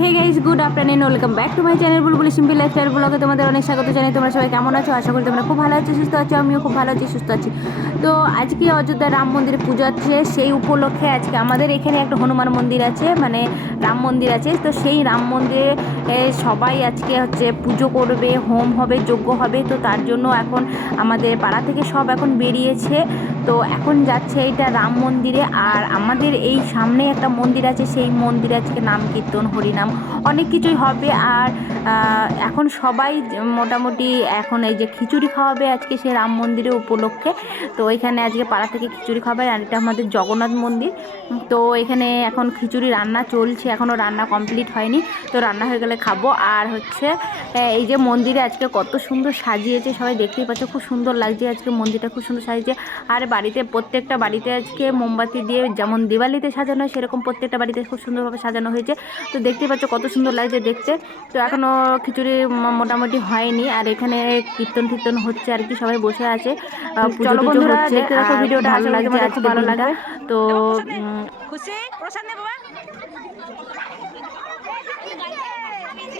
Hey guys good afternoon welcome back to my channel Bulbul simple lifestyle ব্লগে তোমাদের অনেক স্বাগত জানাই। তোমরা সবাই কেমন আছো? আশা করি তোমরা খুব ভালো আছো, সুস্থ আছো, আমিও খুব ভালো আছি, সুস্থ আছি। তো আজকে অযোধ্যা রাম মন্দিরে পুজো আছে সেই উপলক্ষে আজকে আমাদের এখানে একটা হনুমান মন্দির আছে মানে রাম মন্দির আছে। তো সেই রাম মন্দিরে সবাই আজকে হচ্ছে পুজো করবে, হোম হবে, যজ্ঞ হবে। তো তার জন্য এখন আমাদের পাড়া থেকে সব এখন বেরিয়েছে। তো এখন যাচ্ছে এটা রাম মন্দিরে। আর আমাদের এই সামনে একটা মন্দির আছে, সেই মন্দিরে আজকে নাম কীর্তন, হরিনাম অনেক কিছুই হবে আর এখন সবাই মোটামুটি এখন এই যে খিচুড়ি খাওয়াবে আজকে সে রাম মন্দিরের উপলক্ষে। তো এখানে আজকে পাড়া থেকে খিচুড়ি খাওয়াবে আর এটা আমাদের জগন্নাথ মন্দির। তো এখানে এখন খিচুড়ি রান্না চলছে এখনও রান্না কমপ্লিট হয়নি। তো রান্না হয়ে গেলে খাব। আর হচ্ছে এই যে মন্দিরে আজকে কত সুন্দর সাজিয়েছে সবাই দেখতেই পাচ্ছ খুব সুন্দর লাগছে আজকে মন্দিরটা খুব সুন্দর সাজিয়েছে। আর বাড়িতে প্রত্যেকটা বাড়িতে আজকে মোমবাতি দিয়ে যেমন দিওয়ালিতে সাজানো হয় সেরকম প্রত্যেকটা বাড়িতে খুব সুন্দরভাবে সাজানো হয়েছে। তো দেখতেই পাচ্ছ কত সুন্দর লাগছে দেখতে। তো এখনও খিচুড়ি মোটামুটি হয়নি আর এখানে কীর্তন টীর্তন হচ্ছে আর কি সবাই বসে আছে। চলো বন্ধুরা, দেখতে আর ভিডিওটা, ভালো লাগছে আজকে ভালো। লাগবে। তো উম, খুশি প্রসাদ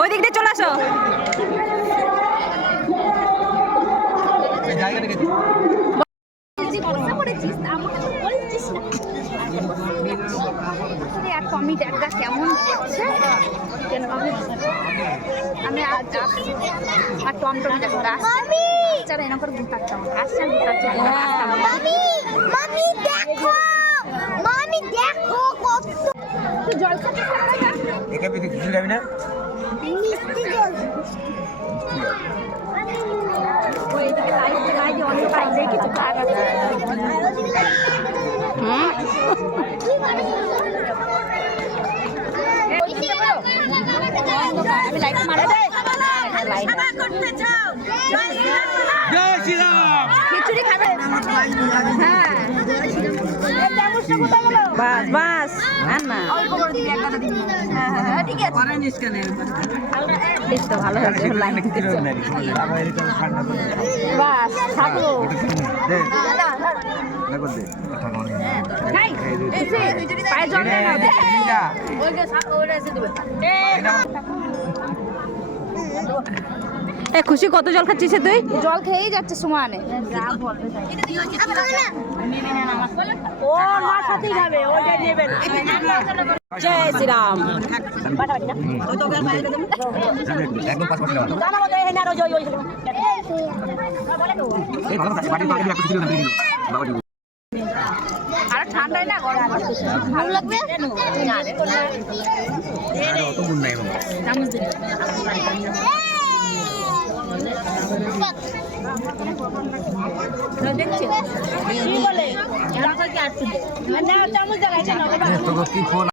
ওই দিক দিয়ে চলে আসো। আমি দেখা কেমন দেখছে আমি যাচ্ছি আর টমটম দেখো, রাস্তা। এরকম করে ঘুরতাম আসছে ঘুরতাচ্ছে মামি দেখো মামি দেখো কত জল খাতে এখানে তুই কিছু যাবি না? মিষ্টি জল। ওই লাইট লাইট অন্য কাজে কিছু কাজ আছে আমি লাইট মারা লাইট জয় শ্রীরাম খিচুড়ি খাবে হ্যাঁ বাস বাস আর না বেশ তো ভালো হয়েছে লাইন বাস জল না এ খুশি? কত জল খাচ্ছিস তুই? জল খেয়েই যাচ্ছে সমানে। জয় শ্রীরাম। আর ঠান্ডায় না গরম ভালো লাগবে? নাই তোকে কি ফোন